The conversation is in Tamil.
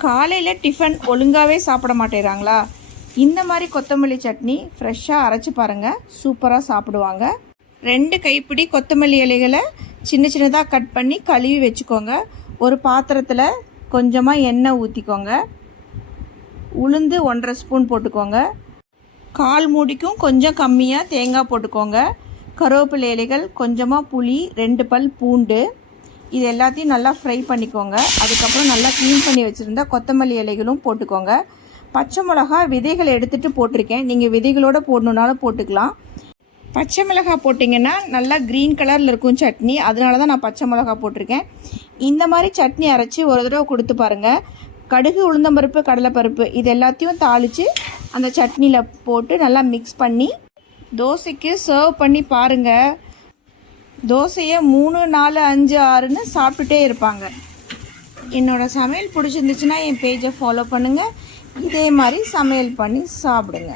காலையில் டிஃபன் ஒழுங்காகவே சாப்பிட மாட்டேறாங்களா? இந்த மாதிரி கொத்தமல்லி சட்னி ஃப்ரெஷ்ஷாக அரைச்சி பாருங்கள், சூப்பராக சாப்பிடுவாங்க. 2 கைப்பிடி கொத்தமல்லி இலைகளை சின்ன சின்னதாக கட் பண்ணி கழுவி வச்சுக்கோங்க. ஒரு பாத்திரத்தில் கொஞ்சமாக எண்ணெய் ஊற்றிக்கோங்க. உளுந்து 1½ ஸ்பூன் போட்டுக்கோங்க. 1/4 மூடிக்கும் கொஞ்சம் கம்மியாக தேங்காய் போட்டுக்கோங்க. கருவேப்பிலை இலைகள், கொஞ்சமாக புளி, 2 பல் பூண்டு, இது எல்லாத்தையும் நல்லா ஃப்ரை பண்ணிக்கோங்க. அதுக்கப்புறம் நல்லா க்ளீன் பண்ணி வச்சுருந்தா கொத்தமல்லி இலைகளும் போட்டுக்கோங்க. பச்சை மிளகா விதைகளை எடுத்துகிட்டு போட்டிருக்கேன், நீங்கள் விதைகளோடு போடணுன்னாலும் போட்டுக்கலாம். பச்சை மிளகா போட்டிங்கன்னா நல்லா க்ரீன் கலரில் இருக்கும் சட்னி, அதனால தான் நான் பச்சை மிளகா போட்டிருக்கேன். இந்த மாதிரி சட்னி அரைச்சி ஒரு தடவை கொடுத்து பாருங்கள். கடுகு, உளுந்தம்பருப்பு, கடலைப்பருப்பு இது எல்லாத்தையும் தாளித்து அந்த சட்னியில் போட்டு நல்லா மிக்ஸ் பண்ணி தோசைக்கு சர்வ் பண்ணி பாருங்கள். தோசையை 3, 4, 5, 6ன்னு சாப்பிட்டுட்டே இருப்பாங்க. என்னோடய சமையல் பிடிச்சிருந்துச்சுன்னா என் பேஜை ஃபாலோ பண்ணுங்கள். இதே மாதிரி சமையல் பண்ணி சாப்பிடுங்க.